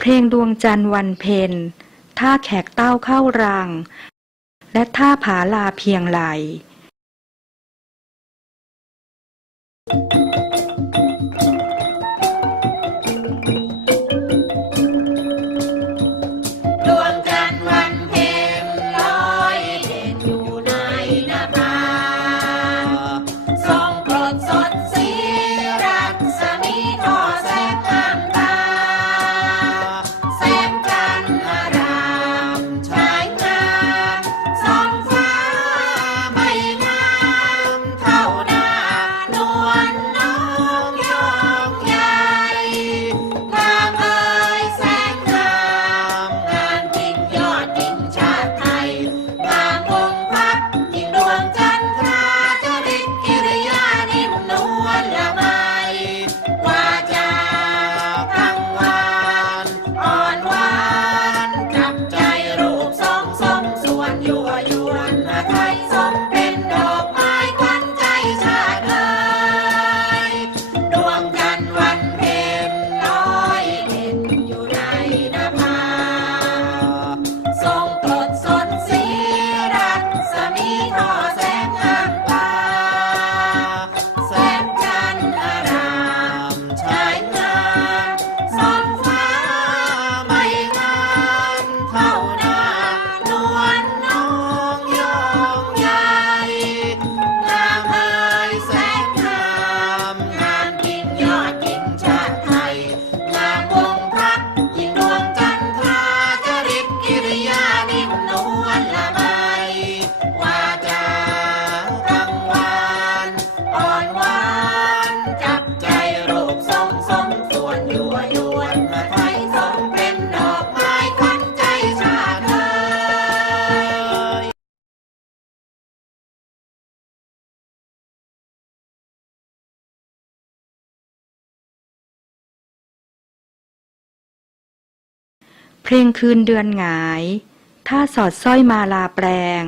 เพลงดวงจันทร์วันเพนท่าแขกเต้าเข้ารัง และท่าผาลาเพียงไหล Thank you. เพลงคืนเดือนหงาย ถ้าสอดสร้อยมาลาแปลง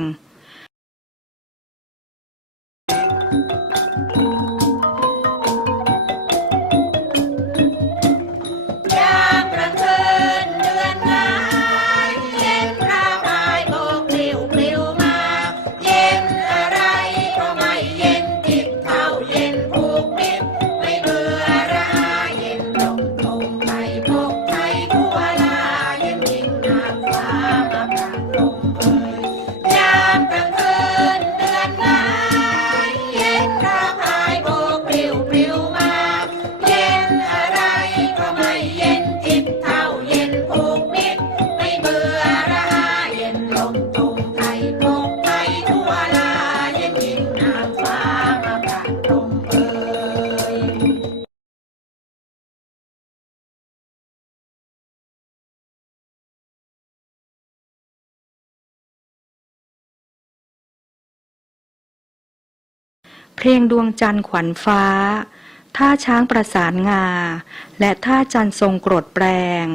เพลงดวงจันทร์ขวัญฟ้า ท่าช้างประสานงา และท่าจันทร์ทรงกรดแปลง